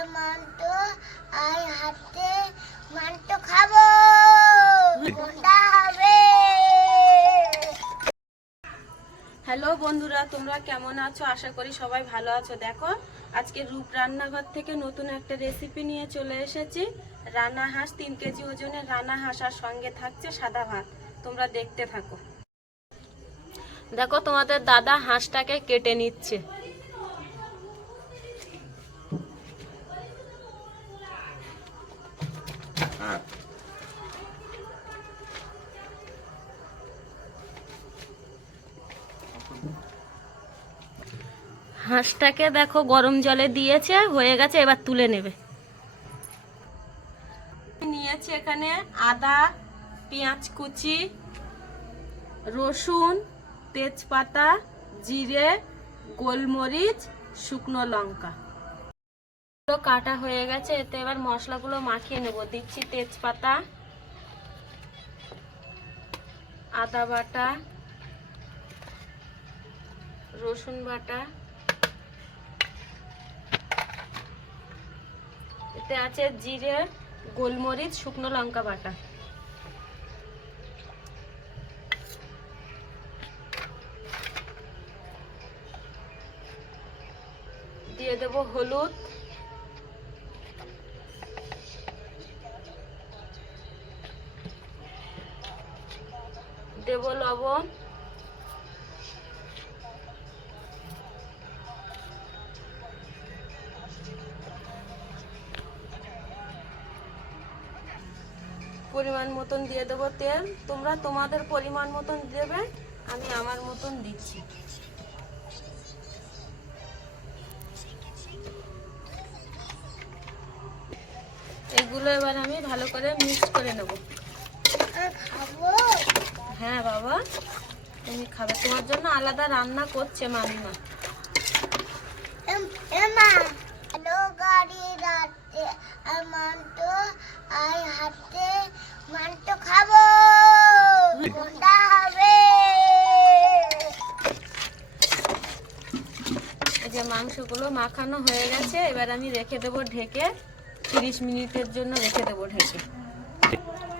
আর মানতো আর হাতে মানতো খাবো কোনটা হবে। হ্যালো বন্ধুরা, তোমরা কেমন আছো? আশা করি সবাই ভালো আছো। দেখো, আজকে রূপ রান্নাঘর থেকে নতুন একটা রেসিপি নিয়ে চলে এসেছি। রান্না হাঁস, 3 কেজি ওজনের রান্না হাঁস, আর সঙ্গে থাকছে সাদা ভাত। তোমরা দেখতে থাকো। দেখো, তোমাদের দাদা হাঁসটাকে কেটে নিচ্ছে। হাঁসটাকে দেখো গরম জলে দিয়েছে, হয়ে গেছে, এবার তুলে নেবে। নিয়েছি এখানে আদা, পেঁয়াজ কুচি, রসুন, তেজপাতা, জিরে, গোলমরিচ, শুকনো লঙ্কা কাটা হয়ে গেছে। এতে এবার মশলাগুলো মাখিয়ে নেব। দিচ্ছি তেজপাতা, আদা বাটা, রসুন বাটা, এতে আছে জিরে, গোলমরিচ, শুকনো লঙ্কা বাটা। দিয়ে দেব হলুদ, দেব লবণ, পরিমাণ মতন দিয়ে দেবো তেল। তোমরা তোমাদের পরিমাণ মতন দেবে, আমি আমার মতন দিচ্ছি। এগুলো এবার আমি ভালো করে মিক্স করে নেব। খাবো? হ্যাঁ বাবা, তুমি খাবে। তোমার জন্য আলাদা রান্না করছে মামিমা। হ্যালো গাড়ি রাতে আর মানতো আর হাতে মানতো খাবো কোনটা হবে। এই যে মাংসগুলো মাখানো হয়ে গেছে, এবার আমি রেখে দেবো ঢেকে। 30 মিনিটের জন্য রেখে দেবো ঢেকে।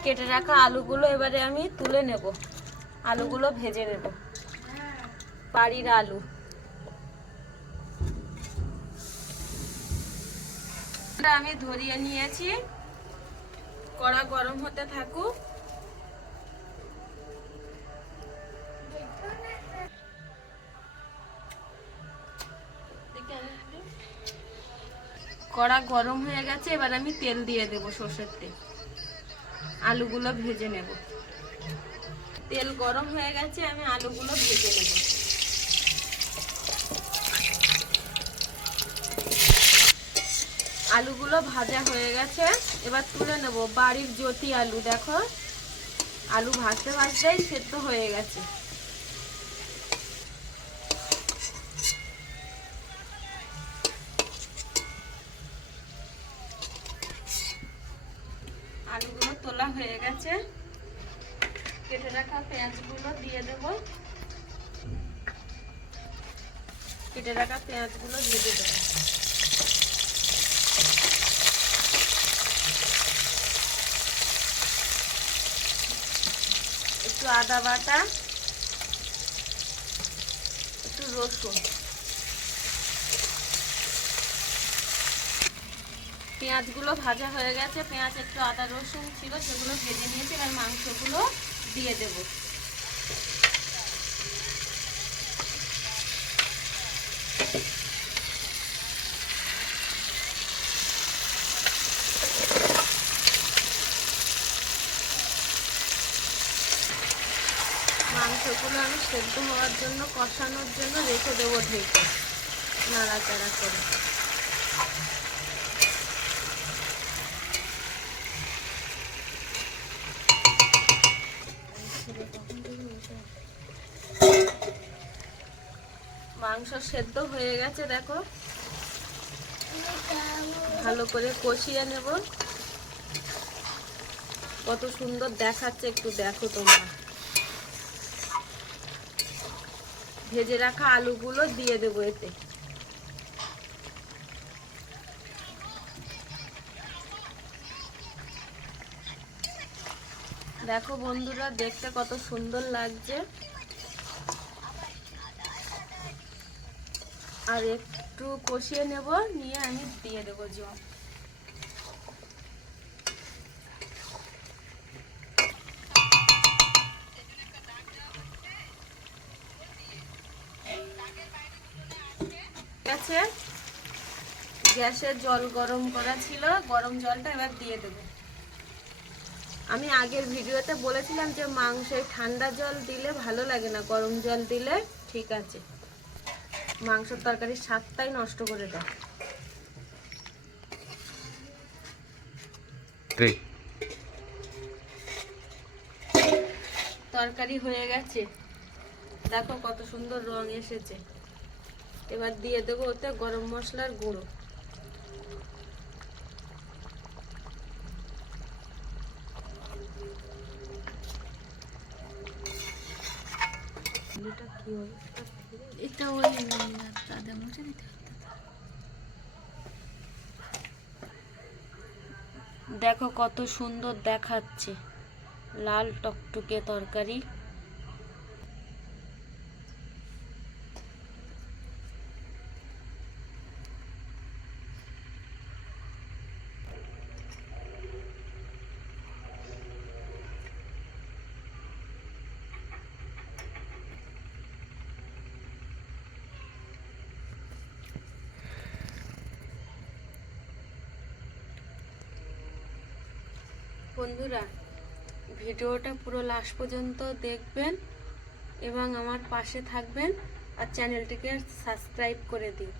কেটে রাখা আলুগুলো এবারে আমি তুলে নেব। আলুগুলো ভেজে নেব। বাড়ির আলু। আমি ধরিয়ে নিয়েছি, কড়া গরম হতে থাকুক। কড়া গরম হয়ে গেছে, এবার আমি তেল দিয়ে দেব, সর্ষের তেল। আলুগুলো ভেজে নেব। তেল গরম হয়ে গেছে, আমি আলুগুলো ভেজে নেব। আলুগুলো ভাজা হয়ে গেছে, এবার তুলে নেব। বাড়ির জ্যোতি আলু। দেখো, আলু ভাজতে ভাজতেই সেদ্ধ হয়ে গেছে। আলুগুলো তোলা হয়ে গেছে, কেটে রাখা পেঁয়াজগুলো দিয়ে দেব। কেটে রাখা পেঁয়াজগুলো ভেজে দেব। একটু আদা বাটা, একটু রসুন। পেঁয়াজগুলো ভাজা হয়ে গেছে, পেঁয়াজ একটু আদা রসুন ছিল, সেগুলো ভেজে নিয়েছি। এবার মাংসগুলো দিয়ে দেব। মাংসগুলো আমি সেদ্ধ হওয়ার জন্য, কষানোর জন্য রেখে দেবো ঢেকে, নাড়াচাড়া করে। মাংস সেদ্ধ হয়ে গেছে, দেখো। ভালো করে কষিয়ে নেব। কত সুন্দর দেখাচ্ছে, একটু দেখো তোমরা। ভেজে রাখা আলুগুলো দিয়ে দেবো এতে। দেখো বন্ধুরা, দেখতে কত সুন্দর লাগছে। আর একটু কষিয়ে নেব, নিয়ে আমি দিয়ে দেবো জল। আছে গ্যাসে জল গরম করা ছিল, গরম জলটা এবার দিয়ে দেব। আমি আগের ভিডিওতে বলেছিলাম যে মাংসে ঠান্ডা জল দিলে ভালো লাগে না, গরম জল দিলে ঠিক আছে। মাংসের তরকারির স্বাদটাই নষ্ট করে দেয়। তরকারি হয়ে গেছে, দেখো কত সুন্দর রং এসেছে। এবার দিয়ে দেবো ওতে গরম মশলার গুঁড়ো। এটা ওই দাদা মুছে দিতে হবে। দেখো কত সুন্দর দেখাচ্ছে, লাল টকটকে তরকারি। বন্ধুরা, ভিডিওটা পুরো লাস্ট পর্যন্ত দেখবেন এবং আমার পাশে থাকবেন, আর চ্যানেলটিকে সাবস্ক্রাইব করে দিন।